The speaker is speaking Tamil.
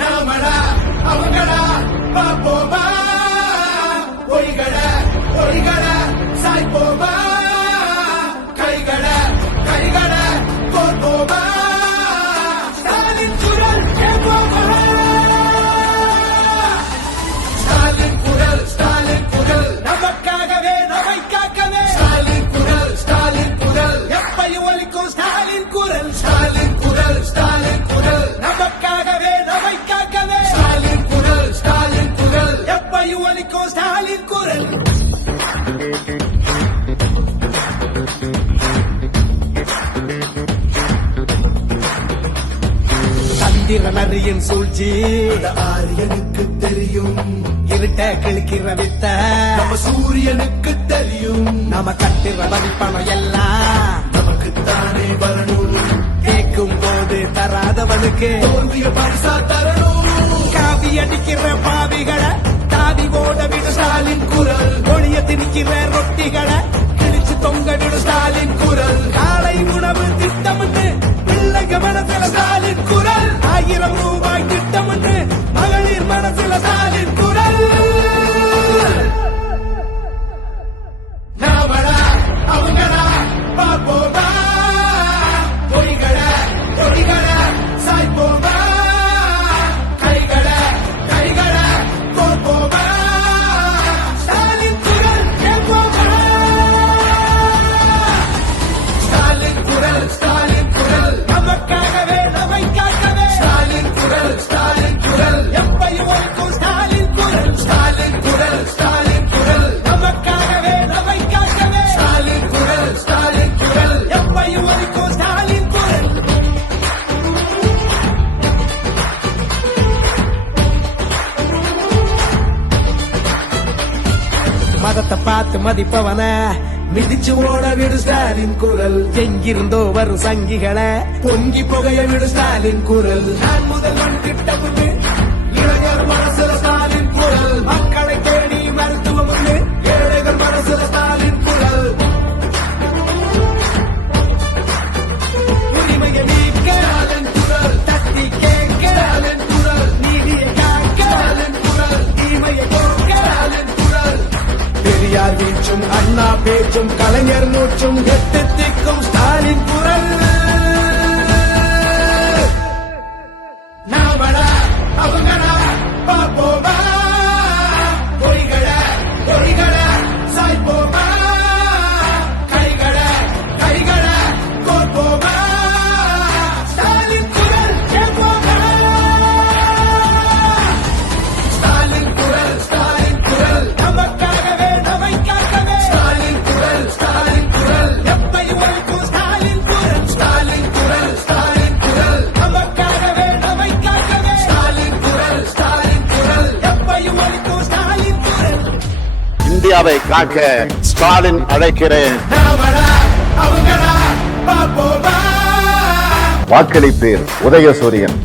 நாமடா அவங்கடா பாப்போமா ஒய்கட ஒய்கட சாய்ப்போமா கைகட கைகட கோர்ப்போமா ஸ்டாலின் குரல் கேட்போமா ஸ்டாலின் குரல் நமக்காகவே நம்மை காக்கவே ஸ்டாலின் குரல் எப்பையும் ஒலிக்கும் ஸ்டாலின் குரல் நமக்காகவே நம்மை காக்கவே ஸ்டாலின் குரல் எப்பையும் ஒலிக்கும் ஸ்டாலின் குரல். சந்திரனரியின் சூழ்ச்சி ஆரியனுக்கு தெரியும், இருட்ட கிழக்கிற வித்த நம்ம சூரியனுக்கு தெரியும், நம்ம கட்டுற வரிப்பணம் எல்லாம் நமக்குத்தானே வரணும், கேட்கும் போது தராதவனுக்கு தோல்விய பரிசா தரணும், காவி அடிக்கிற பாவிகளை தாவி ஓட விடு ஸ்டாலின் குரல், ஒளிய திணிக்கிற ரொட்டிகளை கிழிச்சு தொங்க விடு ஸ்டாலின் குரல், காலை உணவு திட்டம் பிள்ளைங்க மனசுல ஸ்டாலின் குரல், 1000 ரூபாய் திட்டம் மகளிர் மனசுல ஸ்டாலின் குரல். நாமடா அவங்கடா பாப்போமா பொய்கட பொய்கட சாய்ப்போமா கைகட கைகட கோர்ப்போமா ஸ்டாலின் குரல் கேட்போமா ஸ்டாலின் குரல் நமக்காகவே நம்மை காக்கவே ஸ்டாலின் குரல் எப்பையும் ஒலிக்கும் ஸ்டாலின் குரல் நமக்காகவே நம்மை காக்கவே ஸ்டாலின் குரல் எப்பையும் ஒலிக்கும் ஸ்டாலின் குரல். மதத்தை பார்த்து மதிப்பவன மிதிச்சு ஓட விடு ஸ்டாலின் குரல், எங்கிருந்தோ வரும் சங்கிகளை பொங்கி புகைய விடு ஸ்டாலின் குரல், நான் முதல்வன் திட்டம் இளைஞர் மனசுல ஸ்டாலின் குரல், மக்களை தேடி மருத்துவம் ஏழைகள் மனசுல ஸ்டாலின் குரல், உரிமையை நீக்க ஸ்டாலின் குரல், தட்டி கேட்க ஸ்டாலின் குரல், நீதியை காக்க ஸ்டாலின் குரல், தீமையை போக்க ஸ்டாலின் குரல், பெரியார் வீச்சும் அண்ணா பேச்சும் கலைஞர் நூற்றும் எட்டு திக்கும் ஸ்டாலின் குரல். நாமடா அவங்கடா பாப்போமா பொய்கட பொய்கட சாய்ப்போமா கைகட கைகட கோர்ப்போமா ஸ்டாலின் குரல் கேட்போமா ஸ்டாலின் குரல் நமக்காகவே நம்மை காக்கவே ஸ்டாலின் குரல் எப்பையும் ஒலிக்கும் ஸ்டாலின் குரல் நமக்காகவே நம்மை காக்கவே ஸ்டாலின் குரல் எப்பையும் ஒலிக்கும் ஸ்டாலின் குரல். இந்தியாவை காக்க ஸ்டாலின் அழைக்கிறேன். நாமடா அவங்கடா பாப்போமா வாக்களிப்பீர் உதயசூரியன்.